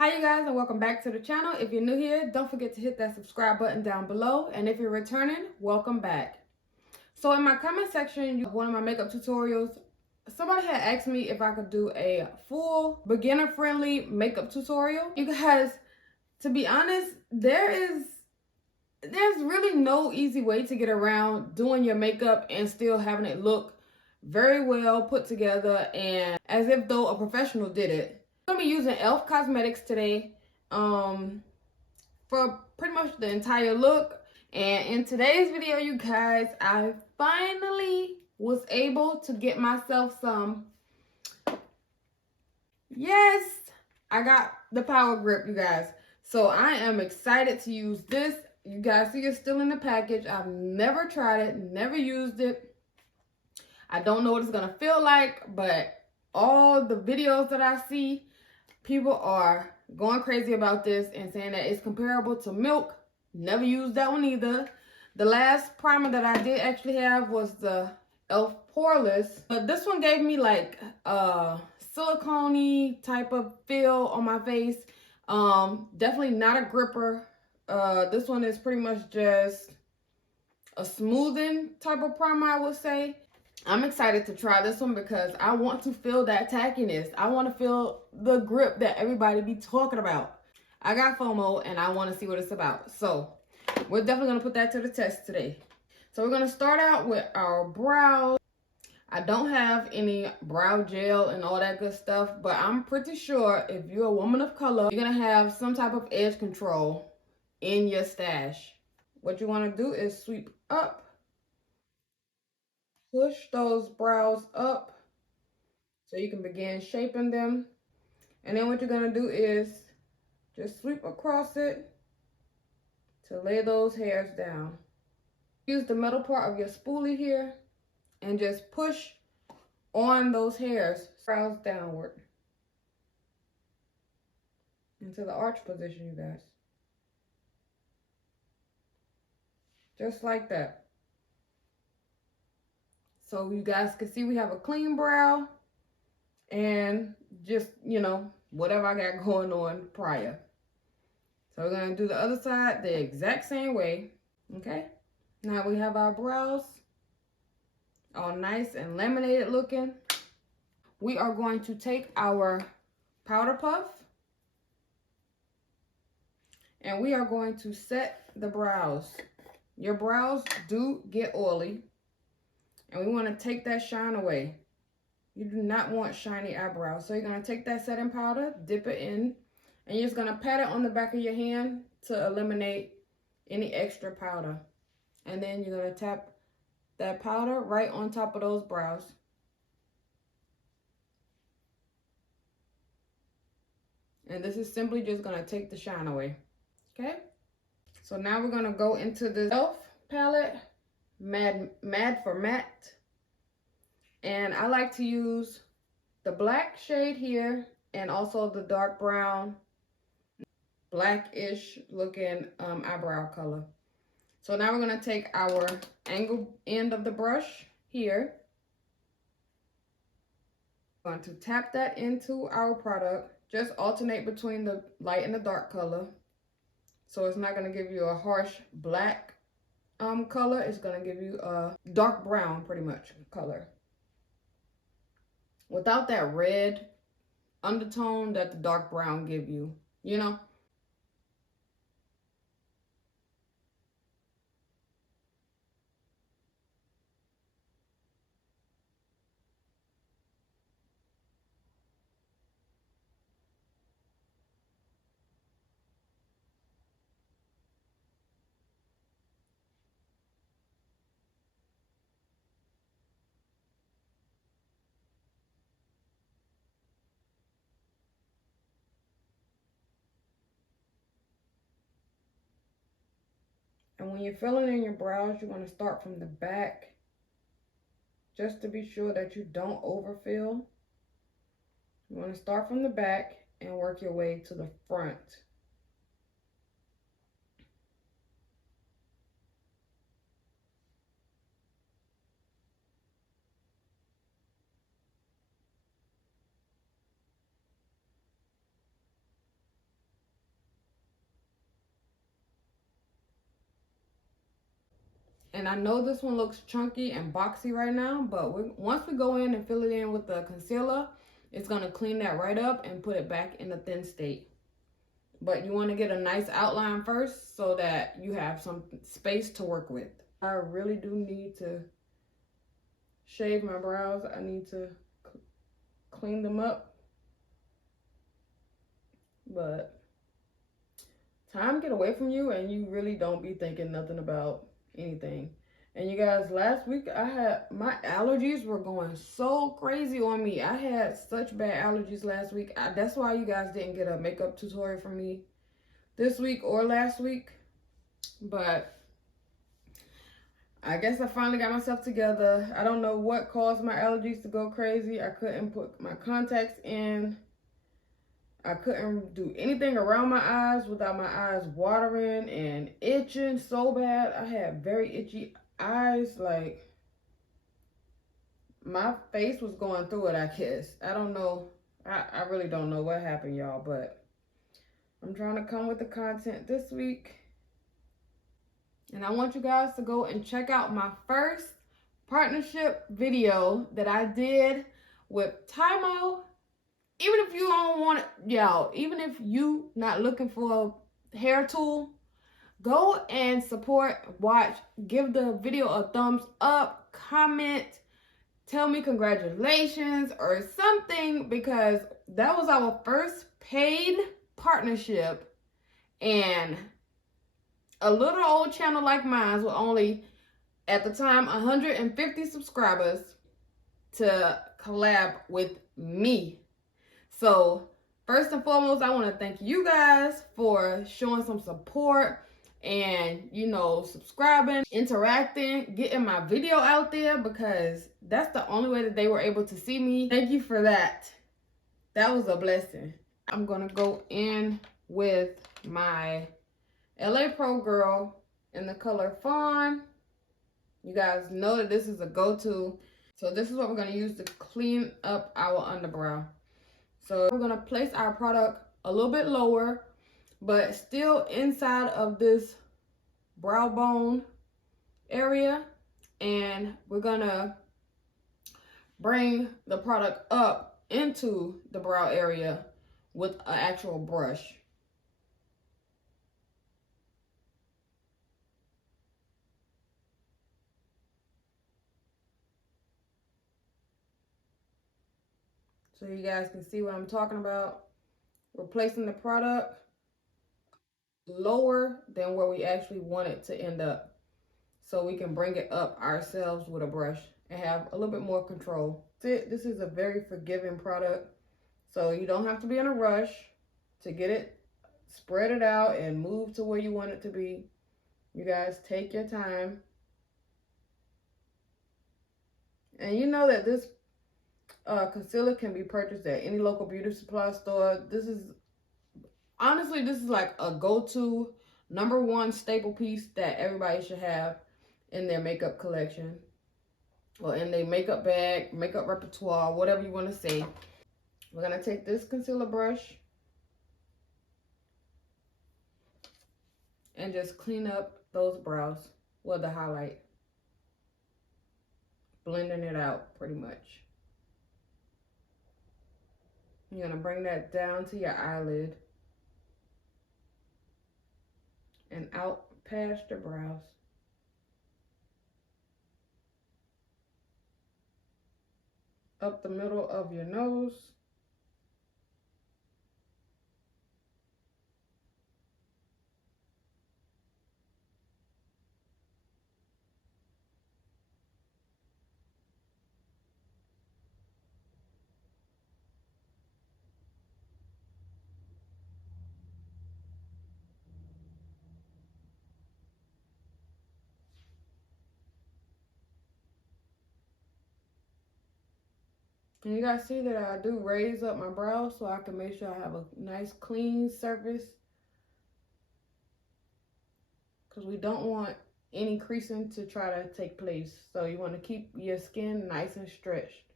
Hi you guys, and welcome back to the channel. If you're new here, don't forget to hit that subscribe button down below, and if you're returning, welcome back. So in my comment section, one of my makeup tutorials, somebody had asked me if I could do a full beginner friendly makeup tutorial. You guys, to be honest, there's really no easy way to get around doing your makeup and still having it look very well put together and as if though a professional did it. I'm gonna be using E.L.F Cosmetics today for pretty much the entire look. And in today's video, you guys, I finally was able to get myself some. Yes, I got the Power Grip, you guys. So I am excited to use this. You guys see it's still in the package. I've never tried it, never used it. I don't know what it's gonna feel like, but all the videos that I see, people are going crazy about this and saying that it's comparable to milk. Never used that one either. The last primer that I did actually have was the E.L.F Poreless, but this one gave me like a silicone-y type of feel on my face. Definitely not a gripper. This one is pretty much just a smoothing type of primer, I would say. I'm excited to try this one because I want to feel that tackiness. I want to feel the grip that everybody be talking about. I got FOMO and I want to see what it's about. So we're definitely going to put that to the test today. So we're going to start out with our brows. I don't have any brow gel and all that good stuff, but I'm pretty sure if you're a woman of color, you're going to have some type of edge control in your stash. What you want to do is sweep up. Push those brows up so you can begin shaping them. And then what you're going to do is just sweep across it to lay those hairs down. Use the middle part of your spoolie here and just push on those hairs, brows downward into the arch position, you guys. Just like that. So you guys can see we have a clean brow and just, you know, whatever I got going on prior. So we're going to do the other side the exact same way. Okay. Now we have our brows all nice and laminated looking. We are going to take our powder puff and we are going to set the brows. Your brows do get oily and we want to take that shine away. You do not want shiny eyebrows. So you're going to take that setting powder, dip it in, and you're just going to pat it on the back of your hand to eliminate any extra powder. And then you're going to tap that powder right on top of those brows. And this is simply just going to take the shine away. Okay? So now we're going to go into the E.L.F palette, Mad for Matte. And I like to use the black shade here and also the dark brown, blackish looking eyebrow color. So now we're going to take our angled end of the brush here. We're going to tap that into our product. Just alternate between the light and the dark color. So it's not going to give you a harsh black color. It's going to give you a dark brown pretty much color. Without that red undertone that the dark brown give you, you know? And when you're filling in your brows, you want to start from the back just to be sure that you don't overfill. You want to start from the back and work your way to the front. And I know this one looks chunky and boxy right now, but once we go in and fill it in with the concealer, it's going to clean that right up and put it back in a thin state. But you want to get a nice outline first so that you have some space to work with. I really do need to shave my brows. I need to clean them up. But time get away from you and you really don't be thinking nothing about anything. And you guys, last week my allergies were going so crazy on me. I had such bad allergies last week. That's why you guys didn't get a makeup tutorial from me this week or last week. But I guess I finally got myself together. I don't know what caused my allergies to go crazy. I couldn't put my contacts in. I couldn't do anything around my eyes without my eyes watering and itching so bad. I had very itchy eyes. Like, my face was going through it, I guess. I don't know. I really don't know what happened, y'all. But I'm trying to come with the content this week. And I want you guys to go and check out my first partnership video that I did with Tymo. Even if you don't want it, y'all, even if you not looking for a hair tool, go and support, watch, give the video a thumbs up, comment, tell me congratulations or something, because that was our first paid partnership. And a little old channel like mine with only, at the time, 150 subscribers to collab with me. So first and foremost, I want to thank you guys for showing some support and, you know, subscribing, interacting, getting my video out there, because that's the only way that they were able to see me. Thank you for that. That was a blessing. I'm going to go in with my LA Pro Girl in the color Fawn. You guys know that this is a go-to. So this is what we're going to use to clean up our underbrow. So we're going to place our product a little bit lower, but still inside of this brow bone area. And we're going to bring the product up into the brow area with an actual brush. So you guys can see what I'm talking about. We're placing the product lower than where we actually want it to end up, so we can bring it up ourselves with a brush and have a little bit more control. This is a very forgiving product, so you don't have to be in a rush to get it, spread it out and move to where you want it to be. You guys take your time. And you know that this concealer can be purchased at any local beauty supply store. Honestly, this is like a go-to #1 staple piece that everybody should have in their makeup collection or in their makeup bag, makeup repertoire, whatever you want to say. We're going to take this concealer brush and just clean up those brows with the highlight. Blending it out pretty much. You're going to bring that down to your eyelid and out past your brows. Up the middle of your nose. And you guys see that I do raise up my brows so I can make sure I have a nice clean surface, because we don't want any creasing to try to take place. So you want to keep your skin nice and stretched.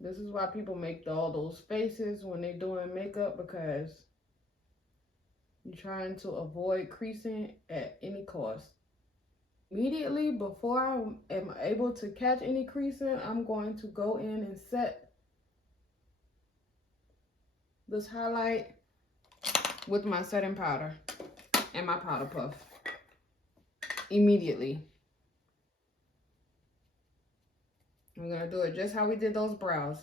This is why people make all those faces when they're doing makeup, because You're trying to avoid creasing at any cost. Immediately before I am able to catch any creasing, I'm going to go in and set this highlight with my setting powder and my powder puff immediately. I'm going to do it just how we did those brows.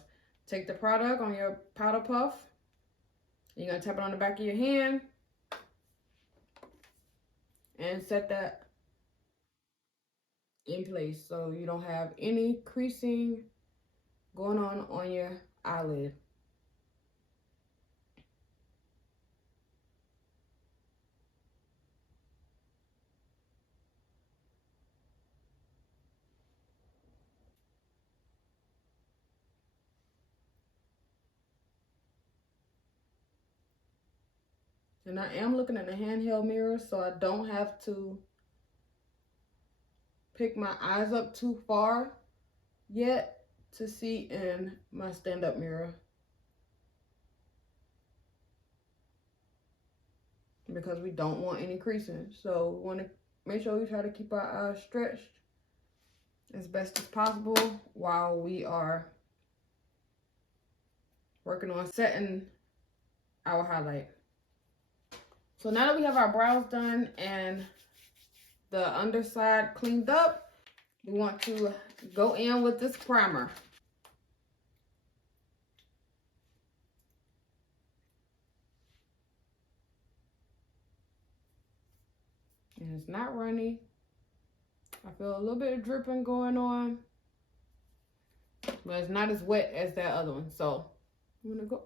Take the product on your powder puff. You're going to tap it on the back of your hand and set that in place so you don't have any creasing going on your eyelid. And I am looking at the handheld mirror, so I don't have to pick my eyes up too far yet to see in my stand-up mirror, because we don't want any creasing. So we want to make sure we try to keep our eyes stretched as best as possible while we are working on setting our highlight. So now that we have our brows done and the underside cleaned up, we want to go in with this primer. And it's not runny. I feel a little bit of dripping going on, but it's not as wet as that other one. So I'm gonna go.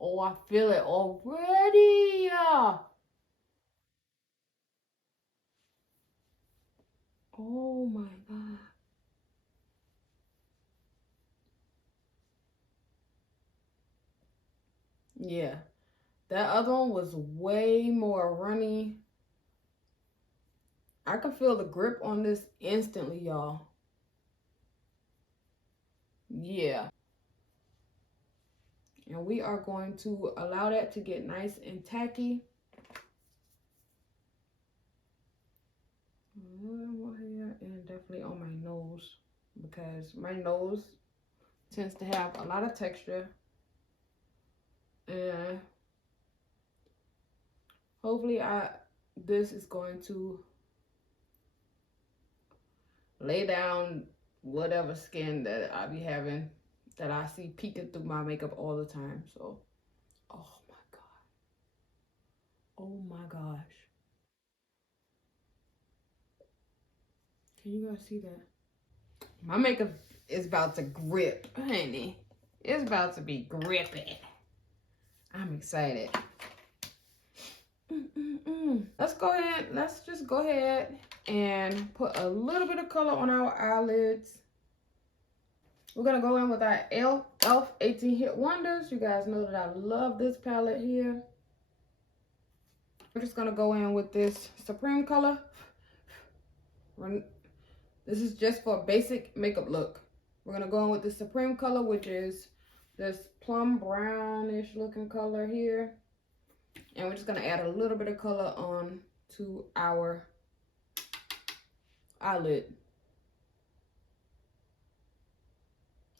Oh, I feel it already. Oh my God. Yeah, that other one was way more runny. I can feel the grip on this instantly, y'all. Yeah. And we are going to allow that to get nice and tacky. And definitely on my nose, because my nose tends to have a lot of texture. And hopefully this is going to lay down whatever skin that I be having, that I see peeking through my makeup all the time. So, oh my God. Oh my gosh. Can you guys see that? My makeup is about to grip, honey. It's about to be grippy. I'm excited. Let's just go ahead and put a little bit of color on our eyelids. We're gonna go in with our E.L.F 18 Hit Wonders. You guys know that I love this palette here. We're just gonna go in with this Supreme color. This is just for a basic makeup look. We're gonna go in with the Supreme color, which is this plum brownish looking color here. And we're just gonna add a little bit of color on to our eyelid.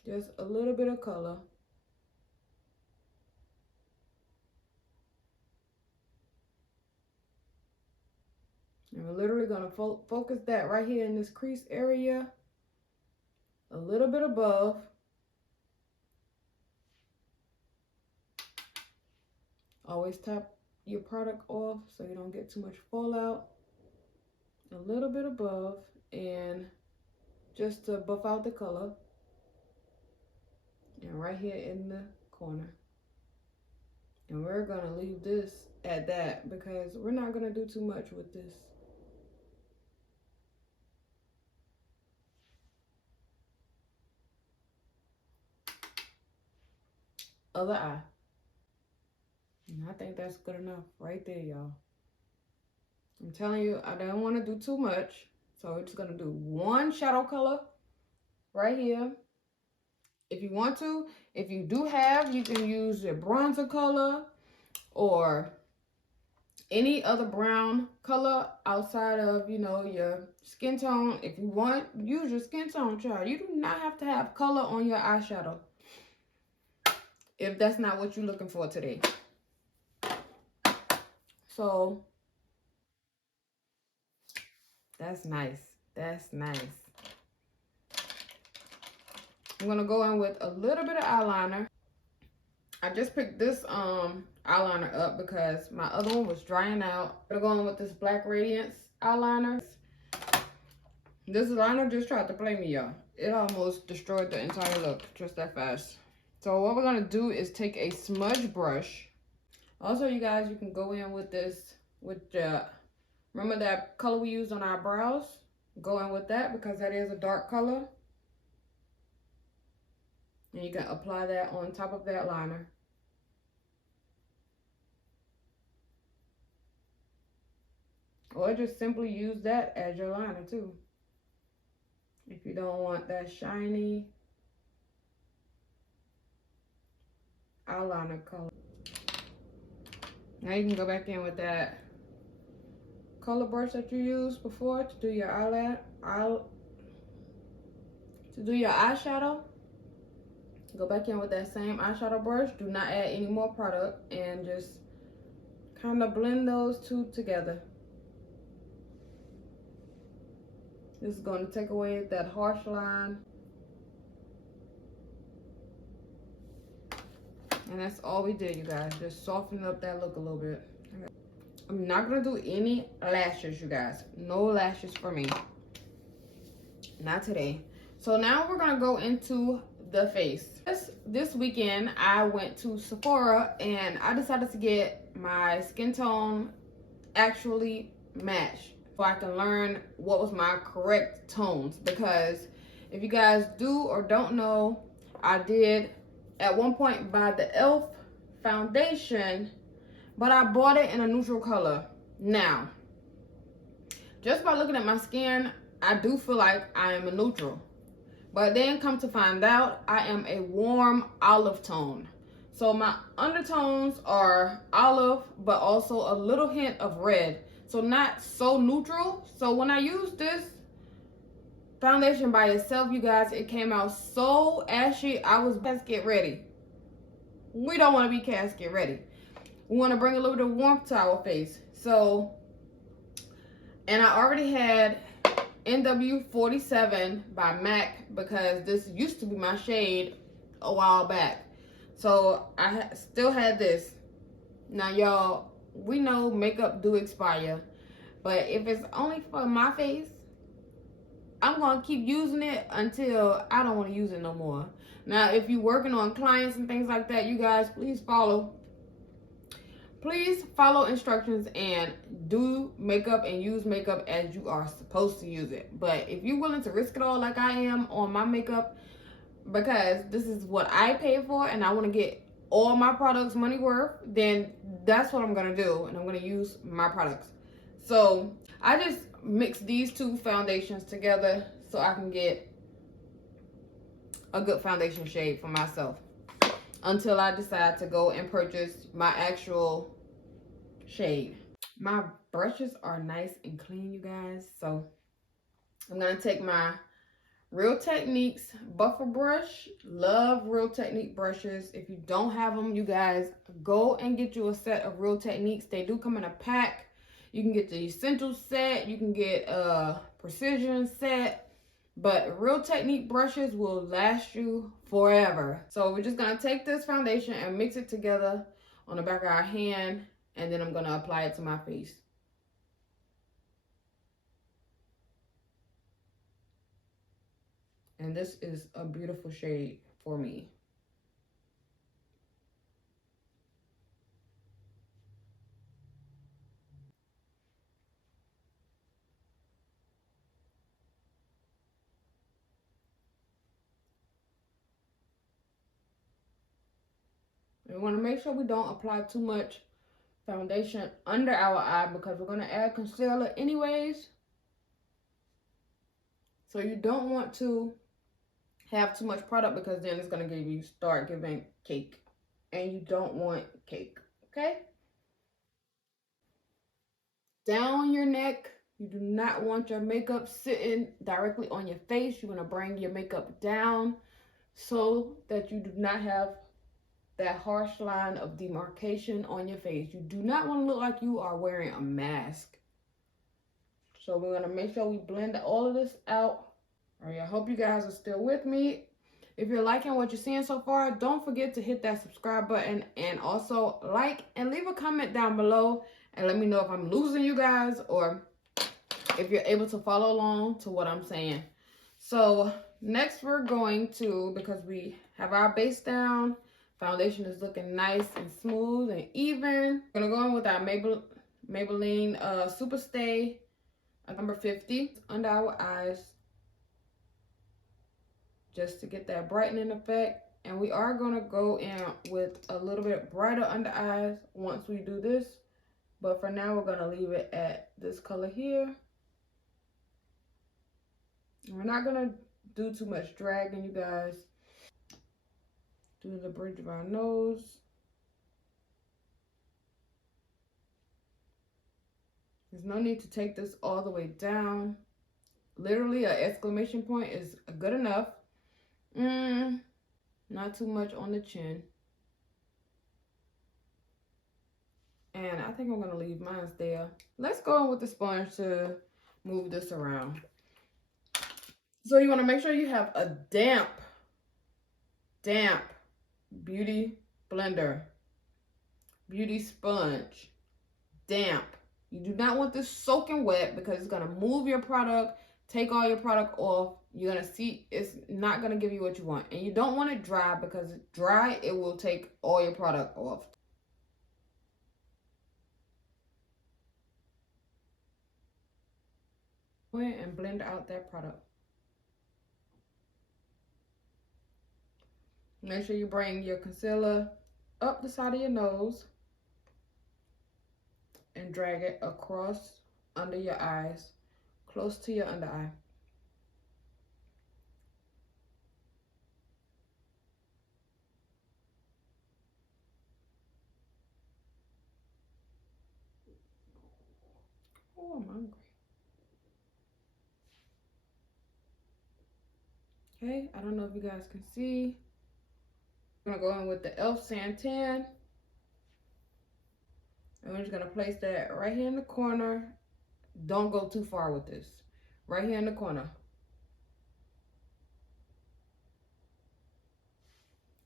Just a little bit of color. And we're literally gonna focus that right here in this crease area, a little bit above. Always tap your product off so you don't get too much fallout. A little bit above, and just to buff out the color. And right here in the corner. And we're gonna leave this at that because we're not gonna do too much with this. Other eye. And I think that's good enough right there, y'all. I'm telling you, I don't want to do too much. So we're just going to do one shadow color right here. If you want to, if you do have, you can use your bronzer color or any other brown color outside of, you know, your skin tone. If you want, use your skin tone, child. You do not have to have color on your eyeshadow if that's not what you're looking for today. So that's nice. That's nice. I'm gonna go in with a little bit of eyeliner. I just picked this eyeliner up because my other one was drying out. I'm gonna go in with this Black Radiance eyeliner. This liner just tried to play me, y'all. It almost destroyed the entire look just that fast. So what we're gonna do is take a smudge brush. Also, you guys, you can go in with this, with the, remember that color we used on our brows? Go in with that because that is a dark color. And you can apply that on top of that liner. Or just simply use that as your liner too. If you don't want that shiny eyeliner color. Now you can go back in with that color brush that you used before to do your eyeshadow. Go back in with that same eyeshadow brush. Do not add any more product and just kind of blend those two together. This is going to take away that harsh line. And that's all we did, you guys. Just soften up that look a little bit. I'm not going to do any lashes, you guys. No lashes for me. Not today. So now we're going to go into the face. This weekend, I went to Sephora and I decided to get my skin tone actually matched, so I can learn what was my correct tones. Because if you guys do or don't know, I did at one point buy the E.L.F foundation, but I bought it in a neutral color. Now, just by looking at my skin, I do feel like I am a neutral. But then come to find out, I am a warm olive tone. So my undertones are olive, but also a little hint of red. So not so neutral. So when I used this foundation by itself, you guys, it came out so ashy. I was casket ready. We don't want to be casket ready. We want to bring a little bit of warmth to our face. So, and I already had NW47 by MAC because this used to be my shade a while back. So I still had this. Now y'all, we know makeup do expire, but if it's only for my face, I'm gonna keep using it until I don't want to use it no more. Now if you're working on clients and things like that, you guys, please follow instructions and do makeup and use makeup as you are supposed to use it. But if you're willing to risk it all like I am on my makeup, because this is what I pay for and I want to get all my products money worth, then that's what I'm going to do, and I'm going to use my products. So I just mix these two foundations together so I can get a good foundation shade for myself until I decide to go and purchase my actual shade. My brushes are nice and clean, you guys. So I'm going to take my Real Techniques buffer brush. Love Real Technique brushes. If you don't have them, you guys, go and get you a set of Real Techniques. They do come in a pack. You can get the Essentials set. You can get a Precision set. But Real Technique brushes will last you forever. So we're just going to take this foundation and mix it together on the back of our hand. And then I'm going to apply it to my face. And this is a beautiful shade for me. We want to make sure we don't apply too much foundation under our eye because we're going to add concealer anyways. So you don't want to have too much product because then it's going to start giving cake. And you don't want cake, okay? down your neck. You do not want your makeup sitting directly on your face. You want to bring your makeup down so that you do not have that harsh line of demarcation on your face. You do not want to look like you are wearing a mask. So we're going to make sure we blend all of this out. All right, I hope you guys are still with me. If you're liking what you're seeing so far, don't forget to hit that subscribe button and also like and leave a comment down below and let me know if I'm losing you guys or if you're able to follow along to what I'm saying. So next we're going to, because we have our base down, foundation is looking nice and smooth and even. We're gonna go in with our Maybelline Super Stay number 50 under our eyes, just to get that brightening effect. And we are gonna go in with a little bit brighter under eyes once we do this, but for now we're gonna leave it at this color here. We're not gonna do too much dragging, you guys. Do the bridge of our nose. There's no need to take this all the way down. Literally, an exclamation point is good enough. Not too much on the chin. And I think I'm gonna leave mine there. Let's go in with the sponge to move this around. So you wanna make sure you have a damp beauty blender, beauty sponge, damp. You do not want this soaking wet because it's gonna move your product, take all your product off. You're gonna see it's not gonna give you what you want. And you don't want it dry because dry, it will take all your product off. Go ahead and blend out that product. Make sure you bring your concealer up the side of your nose and drag it across under your eyes, close to your under eye. Oh, I'm hungry. Okay, I don't know if you guys can see. I'm gonna go in with the E.L.F Santan. And we're just gonna place that right here in the corner. Don't go too far with this. Right here in the corner.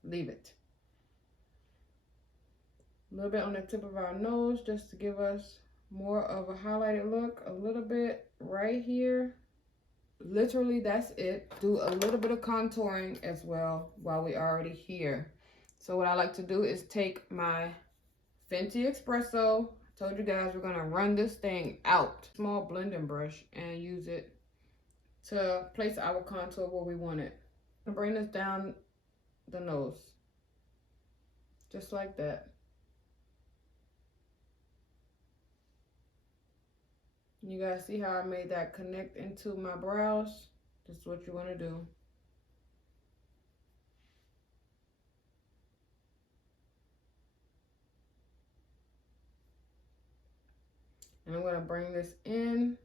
Leave it. A little bit on the tip of our nose just to give us more of a highlighted look. A little bit right here. Literally, that's it. Do a little bit of contouring as well while we're already here. So what I like to do is take my Fenty Espresso. I told you guys we're gonna run this thing out. Small blending brush and use it to place our contour where we want it. And bring this down the nose. Just like that. You guys see how I made that connect into my brows? This is what you want to do. And I'm going to bring this in.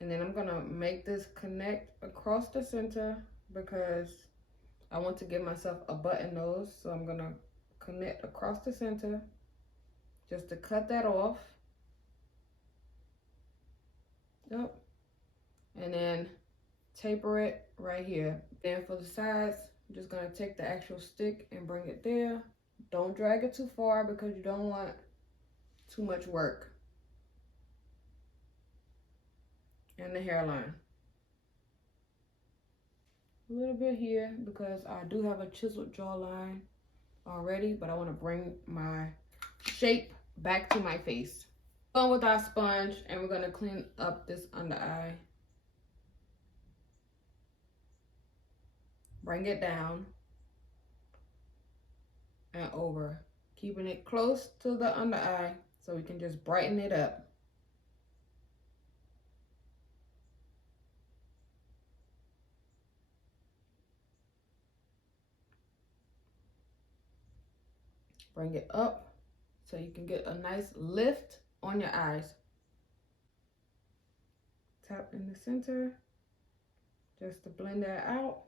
And then I'm going to make this connect across the center because I want to give myself a button nose. So I'm going to connect across the center just to cut that off. Yep. And then taper it right here. Then for the sides, I'm just going to take the actual stick and bring it there. Don't drag it too far because you don't want too much work. And the hairline. A little bit here because I do have a chiseled jawline already, but I want to bring my shape back to my face. Going with our sponge, and we're going to clean up this under eye. Bring it down and over, keeping it close to the under eye so we can just brighten it up. Bring it up so you can get a nice lift on your eyes. Tap in the center just to blend that out.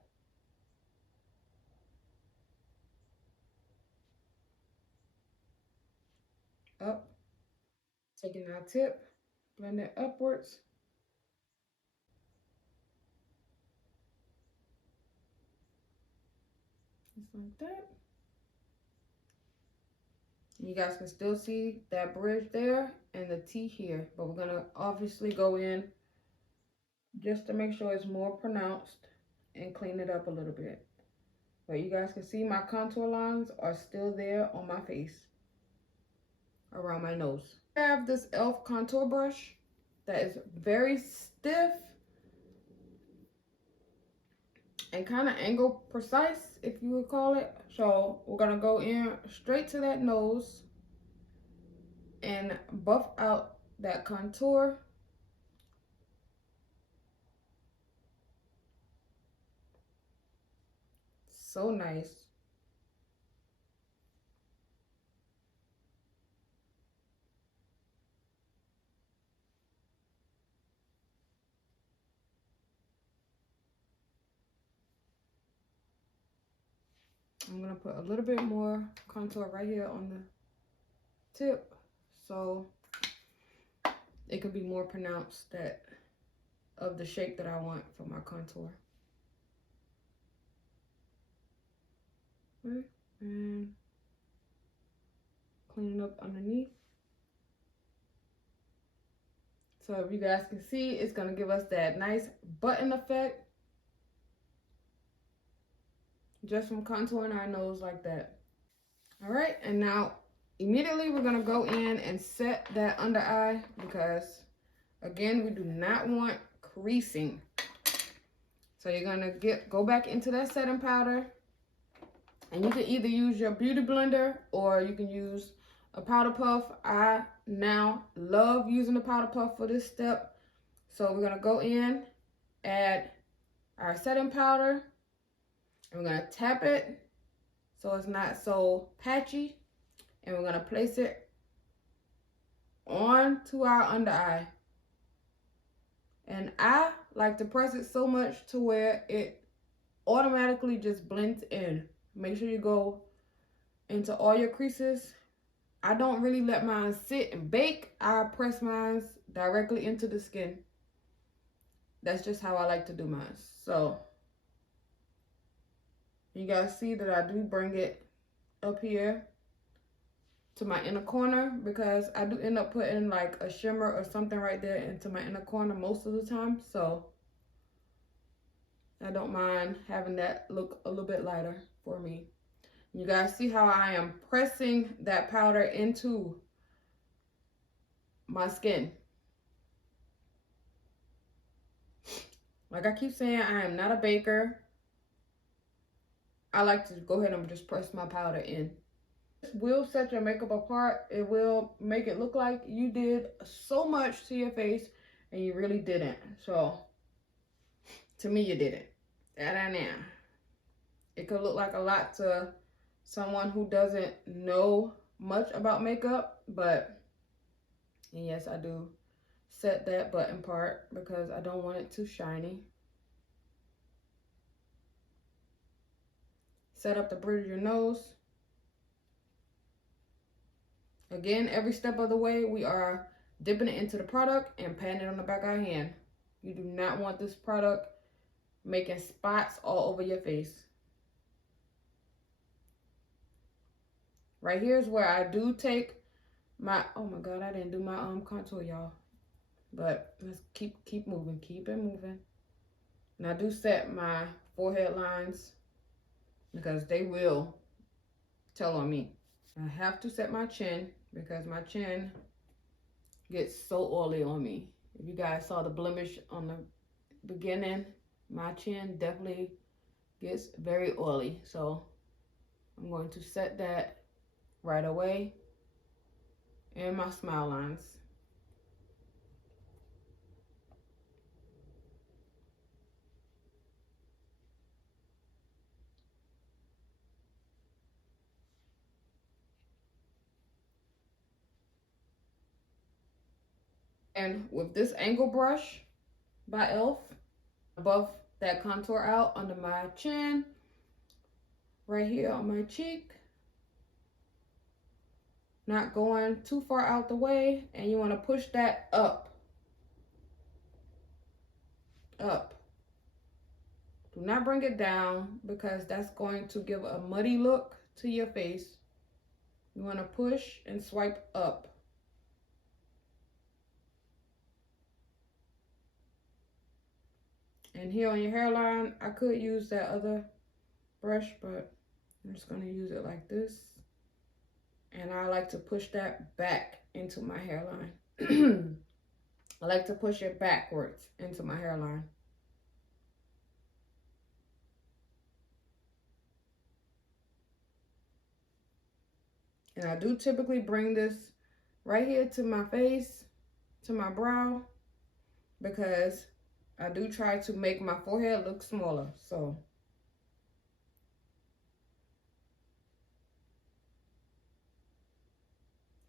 Up. Taking our tip, blend it upwards. Just like that. You guys can still see that bridge there and the T here, but we're gonna obviously go in just to make sure it's more pronounced and clean it up a little bit. But you guys can see my contour lines are still there on my face, around my nose. I have this E.L.F contour brush that is very stiff and kind of angle precise, if you would call it. So we're gonna go in straight to that nose and buff out that contour. So nice. I'm gonna put a little bit more contour right here on the tip so it can be more pronounced that of the shape that I want for my contour. Okay. And clean it up underneath. So if you guys can see, it's gonna give us that nice button effect just from contouring our nose like that. All right, and now immediately we're gonna go in and set that under eye because again, we do not want creasing. So you're gonna go back into that setting powder, and you can either use your beauty blender or you can use a powder puff. I now love using the powder puff for this step. So we're gonna go in, add our setting powder, and we're gonna tap it so it's not so patchy, and we're gonna place it onto our under eye. And I like to press it so much to where it automatically just blends in. Make sure you go into all your creases. I don't really let mine sit and bake. I press mine directly into the skin. That's just how I like to do mine. So you guys see that I do bring it up here to my inner corner because I do end up putting like a shimmer or something right there into my inner corner most of the time. So I don't mind having that look a little bit lighter for me. You guys see how I am pressing that powder into my skin. Like I keep saying, I am not a baker. I like to go ahead and just press my powder in. This will set your makeup apart. It will make it look like you did so much to your face and you really didn't. So to me, you didn't. It could look like a lot to someone who doesn't know much about makeup, but yes, I do set that button part because I don't want it too shiny. Set up the bridge of your nose. Again, every step of the way, we are dipping it into the product and patting it on the back of our hand. You do not want this product making spots all over your face. Right here is where I do take my, oh my God, I didn't do my contour, y'all. But let's keep moving, keep it moving. And I do set my forehead lines because they will tell on me. I have to set my chin because my chin gets so oily on me. If you guys saw the blemish on the beginning, my chin definitely gets very oily. So I'm going to set that right away. And my smile lines. And with this angle brush by E.L.F, above that contour out under my chin, right here on my cheek, not going too far out the way, and you want to push that up. Do not bring it down because that's going to give a muddy look to your face. You want to push and swipe up. And here on your hairline, I could use that other brush, but I'm just going to use it like this. And I like to push that back into my hairline. I like to push it backwards into my hairline. And I do typically bring this right here to my face, to my brow, because I do try to make my forehead look smaller. So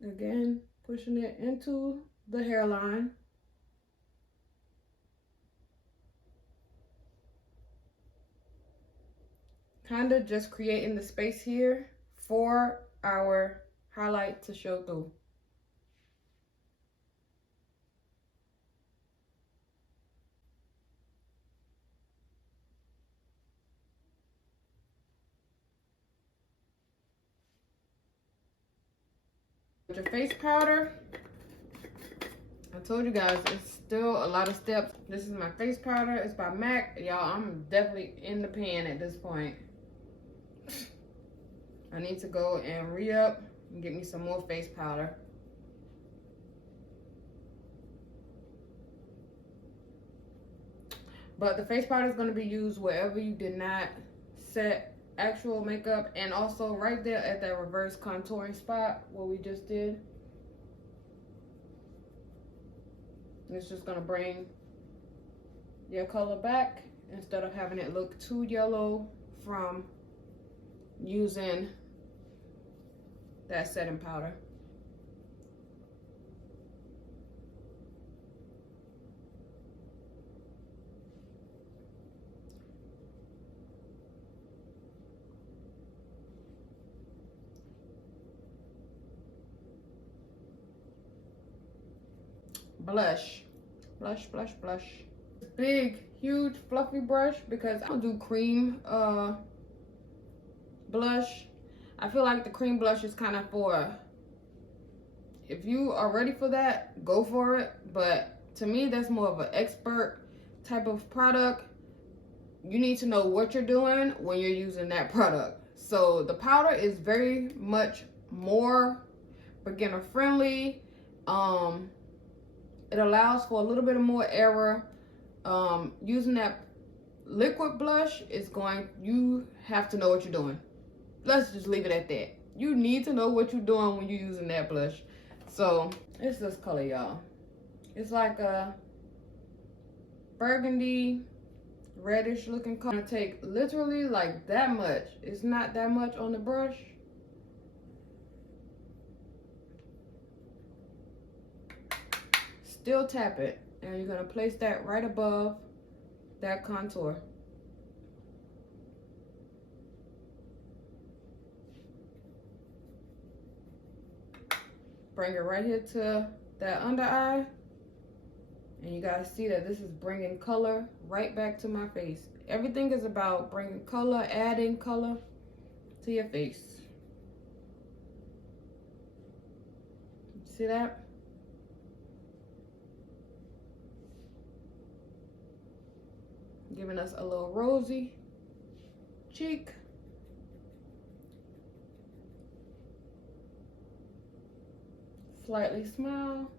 again, pushing it into the hairline. Kind of just creating the space here for our highlight to show through. With your face powder, I told you guys it's still a lot of steps. This is my face powder. It's by MAC. Y'all, I'm definitely in the pan at this point. I need to go and re-up and get me some more face powder. But the face powder is going to be used wherever you did not set actual makeup, and also right there at that reverse contouring spot where we just did. It's just going to bring your color back instead of having it look too yellow from using that setting powder. Blush. Big, huge, fluffy brush because I don't do cream blush. I feel like the cream blush is kind of for, if you are ready for that, go for it. But to me, that's more of an expert type of product. You need to know what you're doing when you're using that product. So the powder is very much more beginner friendly. It allows for a little bit of more error. Using that liquid blush is you have to know what you're doing. Let's just leave it at that. You need to know what you're doing when you're using that blush. So it's this color, y'all. It's like a burgundy, reddish looking color. I'm gonna take literally like that much. It's not that much on the brush. Still tap it, and you're gonna place that right above that contour. Bring it right here to that under eye, and you guys see that this is bringing color right back to my face. Everything is about bringing color, adding color to your face. See that? Giving us a little rosy cheek. Slightly smile.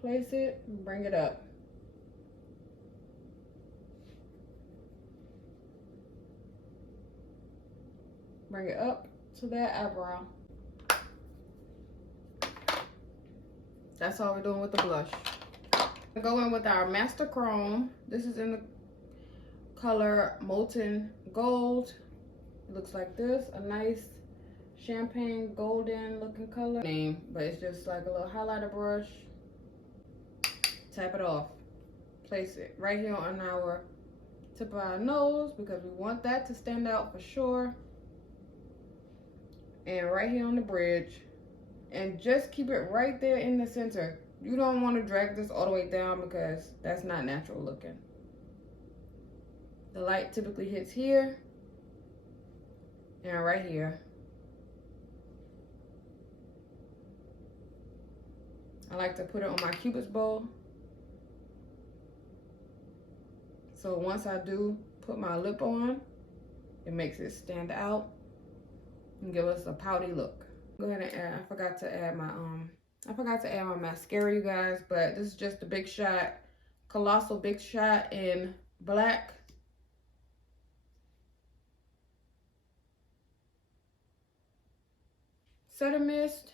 Place it and bring it up. Bring it up to that eyebrow. That's all we're doing with the blush. Go in with our Master Chrome. This is in the color Molten Gold. It looks like this, a nice champagne golden looking color. But it's just like a little highlighter brush. tap it off. Place it right here on our tip of our nose because we want that to stand out for sure. And right here on the bridge. And just keep it right there in the center. You don't want to drag this all the way down because that's not natural looking. The light typically hits here and right here. I like to put it on my Cupid's bow. So once I do put my lip on, it makes it stand out and give us a pouty look. Go ahead and add, I forgot to add my mascara, you guys, but this is just the Big Shot, Colossal Big Shot in black. Set a mist.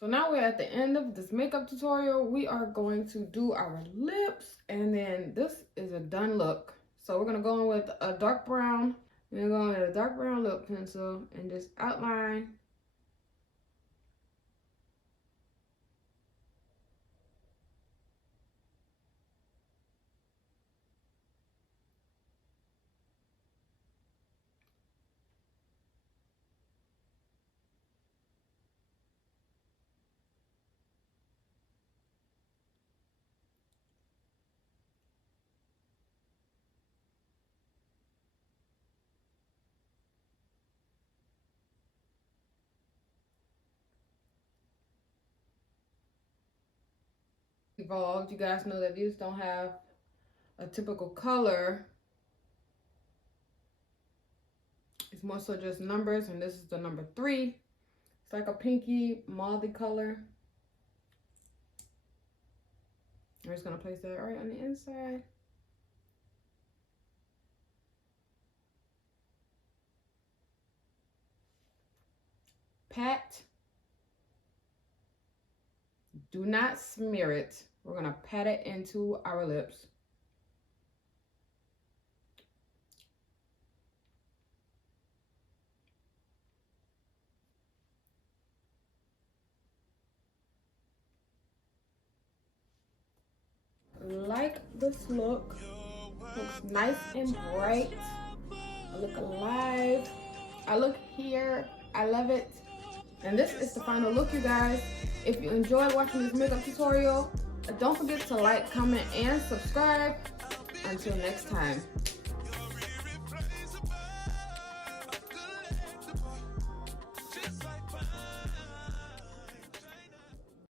So now we're at the end of this makeup tutorial. We are going to do our lips, and then this is a done look. So we're gonna go in with a dark brown. We're gonna go in with a dark brown lip pencil and just outline. Evolved, you guys know that these don't have a typical color. It's more so just numbers, and this is the number 3. It's like a pinky mouthy color. I'm just gonna place that right on the inside. Pat. Do not smear it. We're gonna pat it into our lips. Like this look. Looks nice and bright. I look alive. I look here. I love it. And this is the final look, you guys. If you enjoyed watching this makeup tutorial, don't forget to like, comment, and subscribe. Until next time.